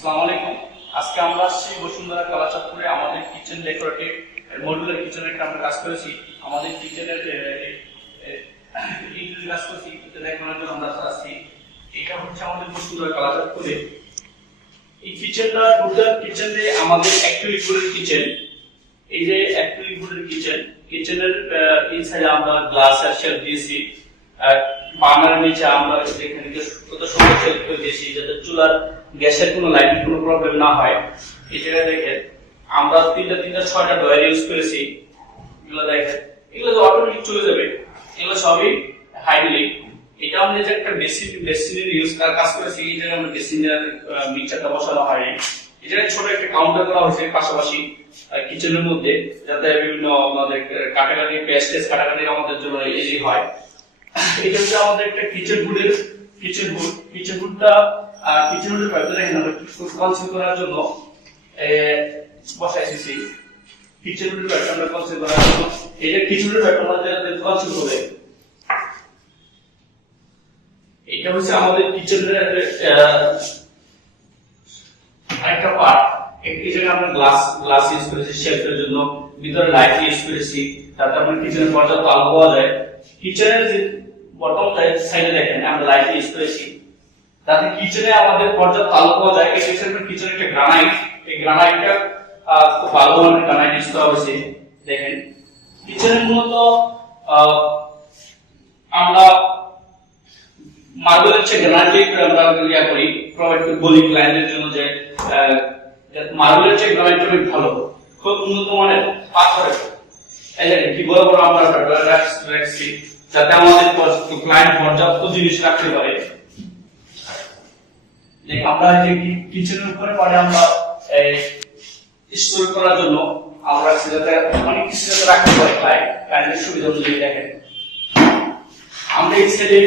আসসালামু আলাইকুম। আজকে আমরা বসুন্ধরা আমাদের কিচেন ডেকোরেটিভ মডুলার কিচেনের আমরা কাজ করেছি। আমাদের কিচেনের কাজ জন্য আমরা আসছি। এটা হচ্ছে আমাদের বসুন্ধরা এই কিচেনটা টোটাল কিচেনে আমাদের অ্যাক্রিলিক বোর্ডের কিচেন এই যে অ্যাক্রিলিক বোর্ডের কিচেন কিচেনের ইনসাইডে আমরা গ্লাস আর শেলফ দিয়েছি। আর বার্নার নিচে আমরা এখানে যে কত দিয়েছি, যাতে চুলার গ্যাসের কোনো লাইনের কোনো প্রবলেম না হয়। এই জায়গায় দেখেন, আমরা তিনটা তিনটা, ছয়টা ডয়ার ইউজ করেছি। এগুলো দেখেন, এগুলো তো অটোমেটিক চলে যাবে। এগুলো সবই হাইড্রোলিক এটা আমাদের যে একটা বেসিন বেসিনের ইউজ কাজ করেছি, এই জায়গায় আমরা বেসিনের মিক্সারটা বসানো হয়নি এই জায়গায় ছোট একটা কাউন্টার করা হয়েছে পাশাপাশি কিচেনের মধ্যে, যাতে বিভিন্ন আমাদের কাটাকাটি পেস্ট টেস্ট কাটাকাটি আমাদের জন্য ইজি হয়। এটা হচ্ছে আমাদের একটা কিচেন বুডের কিচেন বুড কিচেন বুডটা কিচেন দেখেন করার জন্য কিচেন পাইপটা আমরা কনসিল করার জন্য কিচেন কনসিল এটা হচ্ছে আমাদের আরেকটা পার্ট আমরা গ্লাস গ্লাস ইউজ করেছি জন্য, ভিতরে লাইট ইউজ করেছি, তাতে আপনার কিচেনের পর্যাপ্ত আলো পাওয়া যায়। কিচেনের যে বটম সাইডে দেখেন, আমরা লাইট ইউজ করেছি। তাতে কিচেনে আমাদের পর্যাপ্ত আলো পাওয়া যায় এই সেকশনের কিচেনে একটা গ্রানাইট এই গ্রানাইটটা খুব ভালো ধরনের গ্রানাইট ইউজ করা হয়েছে দেখেন কিচেনে মূলত আমরা মার্বেলের চেয়ে গ্রানাইট আমরা ইয়া করি প্রোভাইড বলি ক্লায়েন্টের জন্য যে মার্বেলের চেয়ে গ্রানাইট অনেক ভালো। খুব উন্নত মানের পাথরের। কি বড় বড় আমরা রাখছি, যাতে আমাদের ক্লায়েন্ট পর্যাপ্ত জিনিস রাখতে পারে। যে আমরা যে কিচেনের উপরে পরে আমরা স্টোর করার জন্য আমরা যাতে অনেক কিছু যাতে রাখতে পারে ক্লায়েন্ট ক্লায়েন্টের সুবিধা অনুযায়ী দেখেন। আমরা এই সাইডে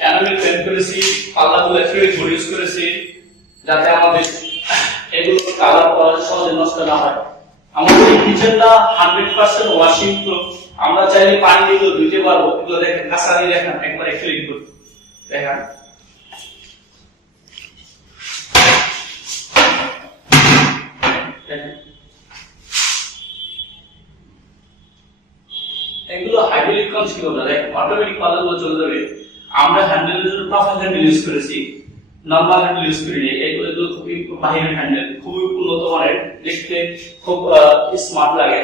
অ্যানামেল পেন্ট করেছি, পাল্লাগুলো অ্যাক্রিলিক বোর্ড ইউজ করেছি, যাতে আমাদের এগুলো কালার করা সহজে নষ্ট না হয়। আমাদের এই কিচেনটা হান্ড্রেড পার্সেন্ট ওয়াশিং প্রুফ আমরা চাইলে পানি দিয়ে ধুতে পারব এগুলো দেখেন কাঁচা দিয়ে দেখেন একবার অ্যাক্রিলিক বোর্ড দেখেন। এগুলো হাইড্রোলিক দেখেন অটোমেটিক চলে যাবে, আমরা হ্যান্ডেল ইউজ করেছি নর্মাল হ্যান্ডেল ইউজ করিনি। এগুলো খুবই বাহিরের হ্যান্ডেল খুবই উন্নত মানের, দেখতে খুব স্মার্ট লাগে।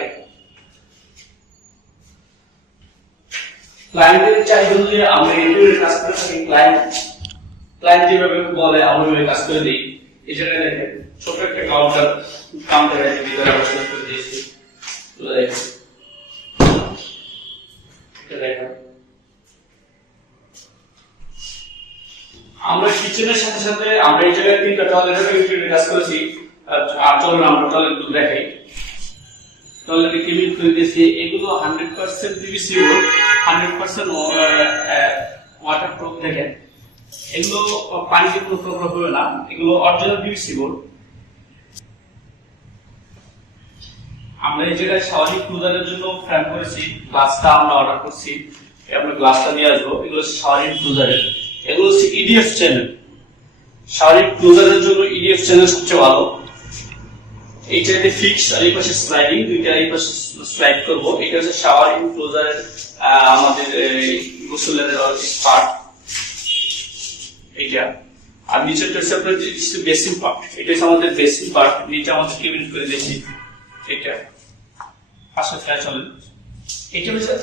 ক্লায়েন্টের আমরা কাজ করে থাকি। ক্লায়েন্ট ক্লায়েন্ট যেভাবে বলে, আমরা কাজ করে দিই। জন্য দেখেন ছোট একটা কাউন্টার কাউন্টারের ভিতরে বসে করে দিয়েছি দেখেন এটা আমরা কিচেনের সাথে সাথে আমরা এই জায়গায় তিনটা টয়লেটের ইউটিলিটি কাজ করেছি। আর চলুন, আমরা টয়লেটগুলো দেখাই। টয়লেটে কেবিন করে দিয়েছি। এগুলো hundred percent PVC hundred percent waterproof দেখেন। এগুলো পানিতে কোনো প্রবলেম হবে না। এগুলো অরিজিনাল পিভিসি বোর্ড আমরা এই জায়গায় শাওয়ারি ক্লুজারের জন্য ফ্রেম করেছি গ্লাসটা আমরা অর্ডার করছি আমরা গ্লাসটা নিয়ে আসব। এগুলো শাওয়ারি ক্লুজারের এগুলো হচ্ছে ইডিএফ চ্যানেল শাওয়ারি ক্লুজারের জন্য ইডিএফ চ্যানেল সবচেয়ে ভালো। এইটা যে ফিক্স আর এই পাশে স্লাইডিং দুইটা এই পাশে স্লাইড করব। এটা হচ্ছে শাওয়ার ইনক্লোজারের আমাদের এই, গোসলের পার্ট এইটা। আর নিচেরটা হচ্ছে আপনার বেসিন পার্ট এটা হচ্ছে আমাদের বেসিন পার্ট নিচে আমাদের কেবিন করে দিয়েছি। এটা পাশে খেয়াল চলেন। এটা হচ্ছে